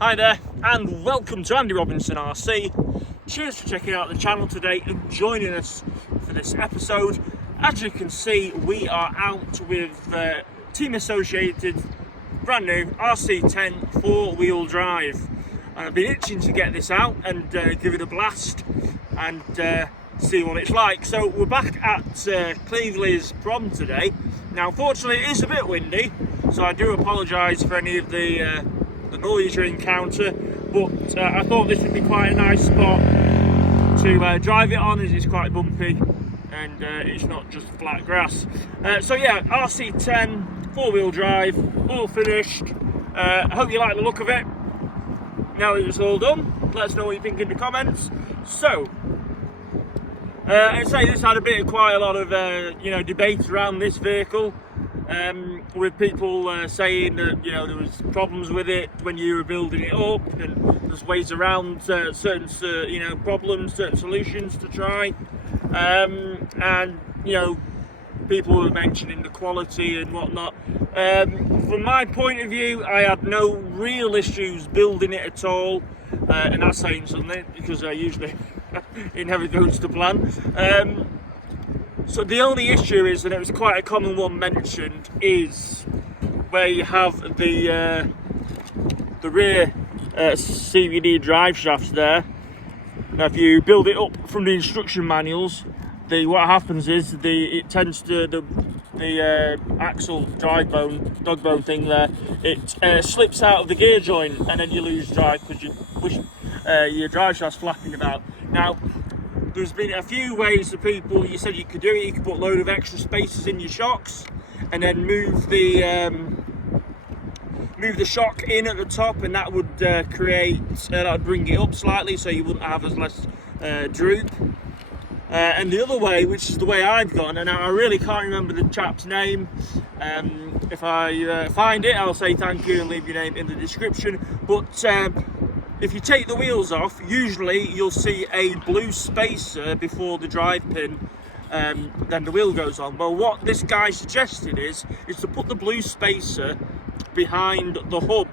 Hi there, and welcome to Andy Robinson RC. Cheers for checking out the channel today and joining us for this episode. As you can see, we are out with Team Associated brand new RC10 four-wheel drive. I've been itching to get this out and give it a blast and see what it's like. So we're back at Cleveleys prom today. Now fortunately it is a bit windy, so I do apologise for any of the noise you encounter, but I thought this would be quite a nice spot to drive it on, as it's quite bumpy and it's not just flat grass. So yeah, RC10 four-wheel drive, all finished. I hope you like the look of it. Now that it's all done, let us know what you think in the comments. So I'd say this had quite a lot of debate around this vehicle. With people saying that there was problems with it when you were building it up, and there's ways around certain problems, certain solutions to try, and people were mentioning the quality and whatnot. From my point of view, I had no real issues building it at all, and that's saying something because usually it never goes to plan. So the only issue is, and it was quite a common one mentioned, is where you have the rear CVD drive shafts there. Now if you build it up from the instruction manuals, what happens is it tends to the axle drive bone, dog bone thing there, it slips out of the gear joint and then you lose drive because your drive shaft's flapping about. Now there's been a few ways that you said you could do it. You could put a load of extra spacers in your shocks and then move the shock in at the top, and that would that would bring it up slightly so you wouldn't have as less droop. And the other way, which is the way I've gone, and I really can't remember the chap's name. If I find it, I'll say thank you and leave your name in the description. But if you take the wheels off, usually you'll see a blue spacer before the drive pin, then the wheel goes on. Well, what this guy suggested is to put the blue spacer behind the hub,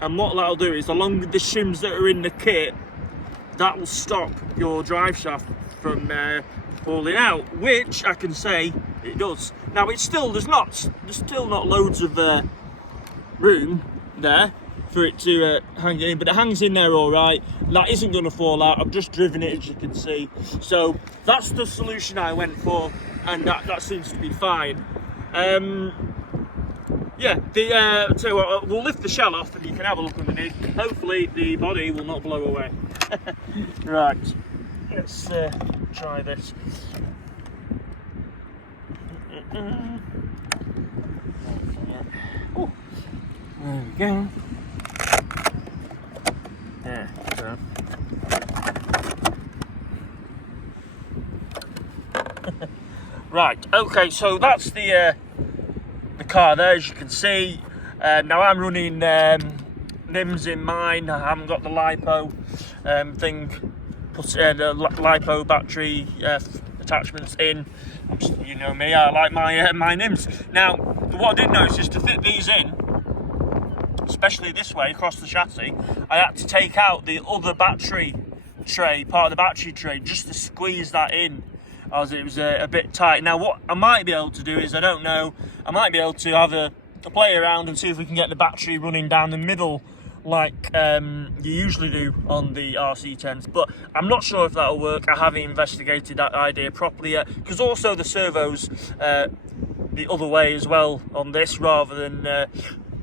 and what that'll do is, along with the shims that are in the kit, that will stop your drive shaft from falling out, which I can say it does. Now there's still not loads of room there for it to hang in, but it hangs in there all right. That isn't going to fall out. I've just driven it, as you can see. So that's the solution I went for, and that seems to be fine. Yeah, so we'll lift the shell off and you can have a look underneath. Hopefully the body will not blow away. Right, let's try this. Oh, there we go. Yeah, so. Right, okay, so that's the car there, as you can see. Now I'm running NIMS in mine. I haven't got the LiPo thing, the LiPo battery attachments in. You know me, I like my NIMS. Now, what I did notice is to fit these in, especially this way across the chassis, I had to take out the other battery tray, part of the battery tray, just to squeeze that in, as it was a bit tight. Now what I might be able to do is, I don't know, I might be able to have a play around and see if we can get the battery running down the middle like you usually do on the RC10s, but I'm not sure if that'll work. I haven't investigated that idea properly yet, because also the servo's the other way as well on this, rather than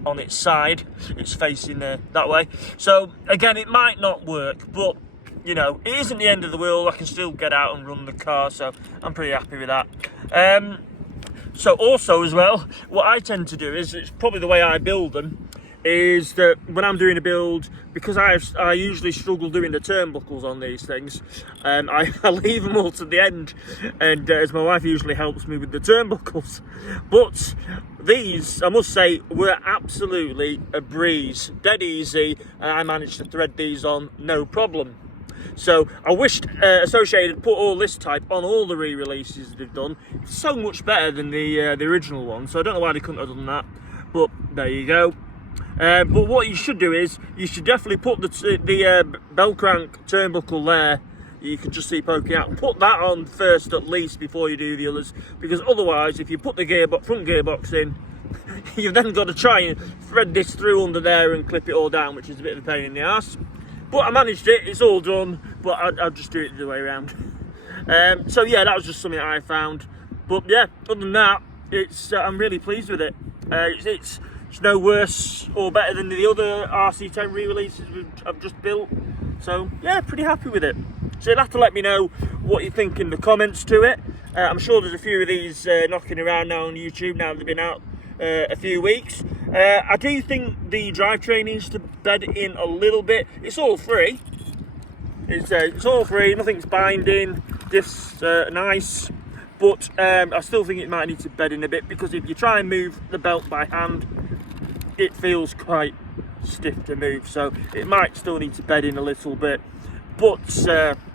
on its side. It's facing that way, so again it might not work, but it isn't the end of the world. I can still get out and run the car, so I'm pretty happy with that. So also as well, what I tend to do is, it's probably the way I build them, is that when I'm doing a build, because I usually struggle doing the turnbuckles on these things, I leave them all to the end, and as my wife usually helps me with the turnbuckles. But these, I must say, were absolutely a breeze, dead easy, and I managed to thread these on no problem. So I wished Associated put all this type on all the re-releases they've done. It's so much better than the original one, so I don't know why they couldn't have done that, but there you go. But what you should do is, you should definitely put the bell crank turnbuckle there. You can just see poking out. Put that on first at least before you do the others, because otherwise, if you put the front gearbox in, you've then got to try and thread this through under there and clip it all down, which is a bit of a pain in the ass. But I managed it. It's all done. But I'll just do it the way around. So yeah, that was just something that I found. But yeah, other than that, I'm really pleased with it. It's no worse or better than the other RC10 re-releases I've just built. So yeah, pretty happy with it. So you'll have to let me know what you think in the comments to it. I'm sure there's a few of these knocking around now on YouTube now they've been out a few weeks. I do think the drivetrain needs to bed in a little bit. It's all free. It's all free, nothing's binding, diff's nice. But I still think it might need to bed in a bit, because if you try and move the belt by hand, it feels quite stiff to move. So it might still need to bed in a little bit. But,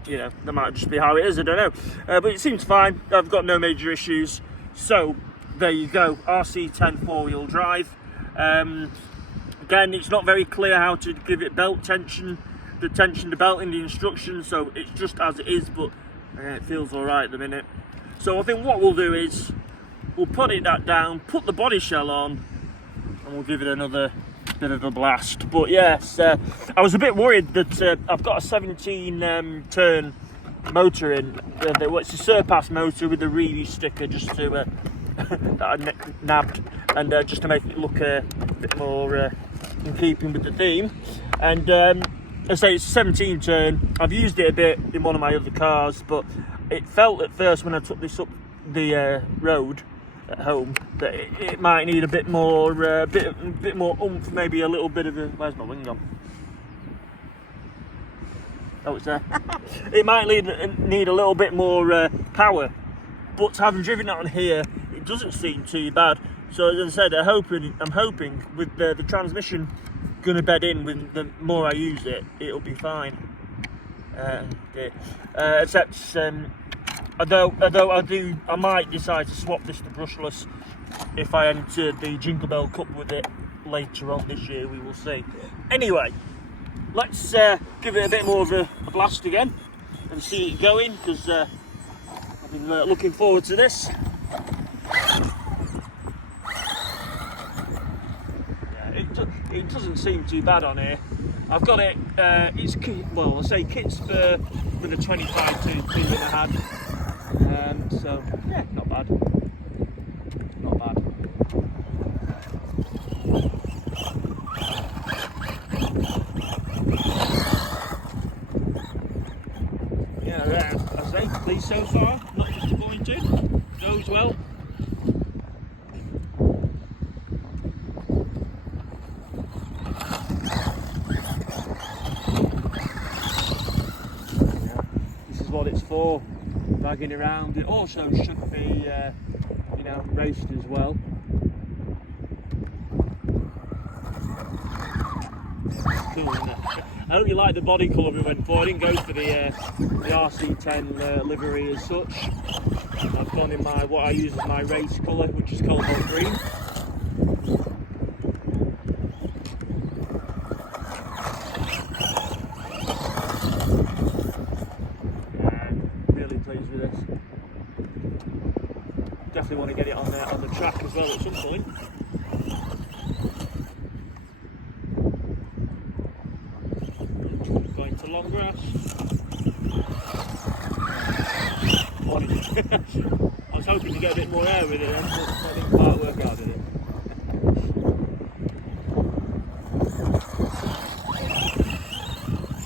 you know, that might just be how it is, I don't know. But it seems fine. I've got no major issues. So, there you go. RC10 four-wheel drive. Again, it's not very clear how to give it belt tension, the tension to belt in the instructions. So, it's just as it is, but it feels alright at the minute. So, I think what we'll do is, we'll put that down, put the body shell on, and we'll give it another bit of a blast. But yes, I was a bit worried that I've got a 17 turn motor in. It's a Surpass motor with a Reevy sticker just to that I nabbed, and just to make it look a bit more in keeping with the theme. And I say it's a 17 turn. I've used it a bit in one of my other cars, but it felt at first when I took this up the road at home that it might need a bit more bit more oomph, maybe a little bit of a, where's my wing gone? Oh, it's there. It might need a little bit more power, but having driven it on here, it doesn't seem too bad. So as I said, I'm hoping with the transmission gonna bed in, with the more I use it, it'll be fine. Except although I might decide to swap this to brushless if I enter the Jingle Bell Cup with it later on this year. We will see. Anyway, let's give it a bit more of a blast again and see it going, because I've been looking forward to this. Yeah, it doesn't seem too bad on here. I've got it. It's well, I say kits for the 25 turn thing that I had. So yeah, not bad. Not bad. Yeah, I say, pleased so far. Not disappointed. Goes well. Yeah, this is what it's for. Dragging around. It also should be, you know, raced as well. Cool, isn't it? I hope you like the body colour we went for. I didn't go for the RC10 livery as such. I've gone in what I use as my race colour, which is cobalt green. Definitely want to get it on the track as well at some point. Going to long grass. I was hoping to get a bit more air with it then, but that didn't quite work out, did it?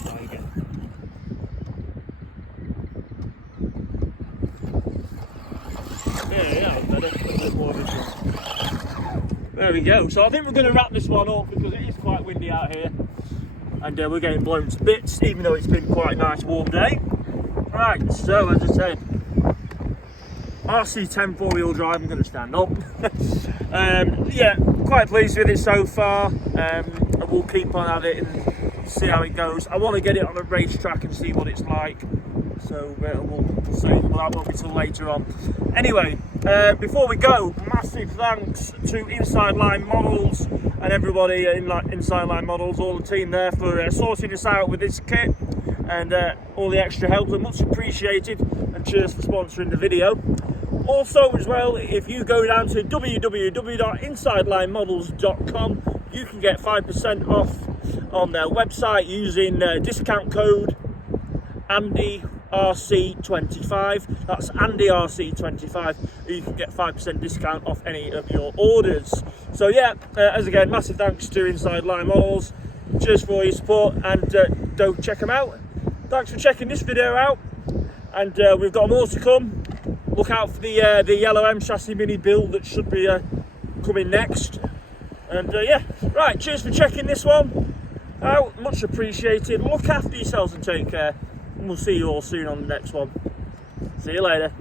Try again. Yeah, better. A bit more of a jump. There we go. So I think we're going to wrap this one up because it is quite windy out here. And we're getting blown to bits, even though it's been quite a nice warm day. Right, so as I said, RC10 four-wheel drive, I'm going to stand up. Yeah, quite pleased with it so far. We'll keep on at it and see how it goes. I want to get it on a racetrack and see what it's like. so we'll see. Well, that won't be till later on. Anyway, before we go, massive thanks to Inside Line Models and everybody in Inside Line Models, all the team there, for sorting us out with this kit and all the extra help. They're much appreciated, and cheers for sponsoring the video. Also, as well, if you go down to www.insidelinemodels.com, you can get 5% off on their website using discount code AndyRC25. That's AndyRC25. You can get 5% discount off any of your orders. So yeah, as again, massive thanks to Inside Line Models. Cheers for all your support, and go check them out. Thanks for checking this video out, and we've got more to come. Look out for the yellow M chassis mini build that should be coming next. And yeah, right, cheers for checking this one out, much appreciated. Look after yourselves and take care, and we'll see you all soon on the next one. See you later.